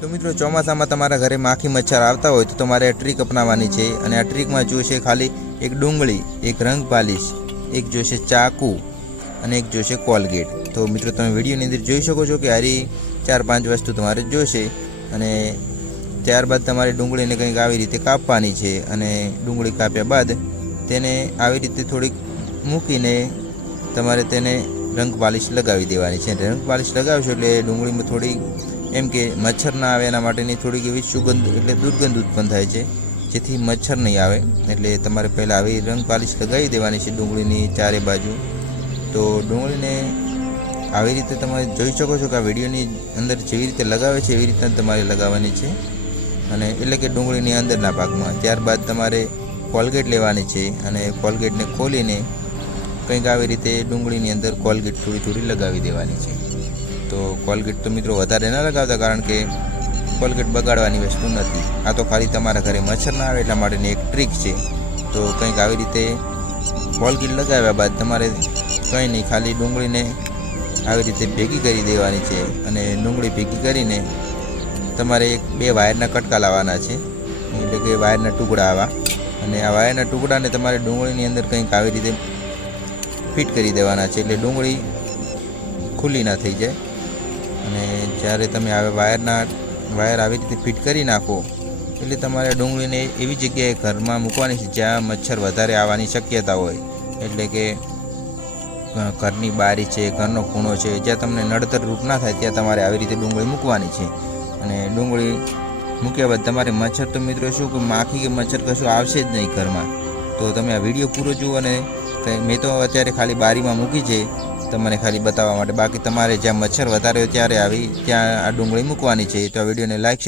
तो मित्रों ચોમાસા में तमारा घरे माखी मच्छर आता हो तो तमारे आ ट्रीक अपनावानी छे अने आ ट्रीक में जोशे खाली एक डूंगળી एक रंग पालिश एक जोशे चाकू अने एक जोशे कोलगेट। तो मित्रों तमे विडियोनी अंदर जोई शको छो कि आरी 4-5 वस्तु तमारे जोशे अने त्यारबाद तमारे डूंगळीने कंईक आवी रीते कापवानी छे अने डूंगળી काप्या बाद तेने आवी रीते थोड़ीक मूकीने तमारे तेने रंग पालिश लगावी देवानी छे। रंग पालिश लगावशो एटले डूंगळीमां थोड़ी एम के मच्छर ना आवे एना माटेनी थोड़ीक एवी सुगंध एटले दुर्गंध उत्पन्न थाय छे जेथी मच्छर नहीं आवे। एटले तमारे पहला आवी रंग पालिश लगावी देवानी छे डूंगळीनी चारे बाजू। तो डूंगळीने आवी रीते तमे जोई शको छो कि आ विडियोनी अंदर जेवी रीते लगावे छे एवी रीते तमारे लगाववानी छे अने एटले के डूंगळीनी अंदरना भागमां। त्यारबाद तमारे कोलगेट लेवानी छे अने कोलगेटने खोलीने कंईक आवी रीते डूंगळीनी अंदर कोलगेट थोड़ी थोड़ी लगावी देवानी छे। तो कोलगेट तो मित्रों वधारे न लगावता कारण के कोलगेट बगाड़वानी वस्तु नथी। आ तो खाली तमारा घरे मच्छर ना आवे एटला माटेनी एक ट्रीक छे। तो कंईक आवी रीते कोलगेट लगाव्या बाद तमारे कंई नहीं खाली डूंगळीने आवी रीते भेगी करी देवानी छे अने डूंगળી भेगी करीने तमारे 2 वायरना कटका लाववाना छे एटले के वायरना टुकड़ा आवा अने आ वायरना टुकड़ाने तमारे डूंगळीनी अंदर कंईक आवी रीते फिट करी देवाना छे एटले डूंगળી खुली ना थई जाय। अने ज्यारे तमे आ वायर आवी रीते फिट करी नाखो एटले तमारे डूंगळीने एवी जग्याए घरमां मूकवानी छे ज्यां मच्छर वधारे आववानी शक्यता होय। एटले के घरनी बारी छे घरनो खूणो छे ज्यां तमने नड़तर रूप ना थाय त्यां तमारे आवी रीते डूंगળી मूकवानी छे। अने डूंगળી मूक्या बाद तमारे मच्छर तो मित्रों शुं के माखी के मच्छर कशुं आवशे ज नहीं घरमां। तो तमे आ विडियो पूरो जुओ अने मैं तो अत्यारे खाली बारी में मूकी छे तमने खाली बतावा माटे। बाकी तमारे ज्यां मच्छर वधारे त्यारे आवी त्यां आ डूंगળી मूकवानी छे। तो आ विडियोने लाइक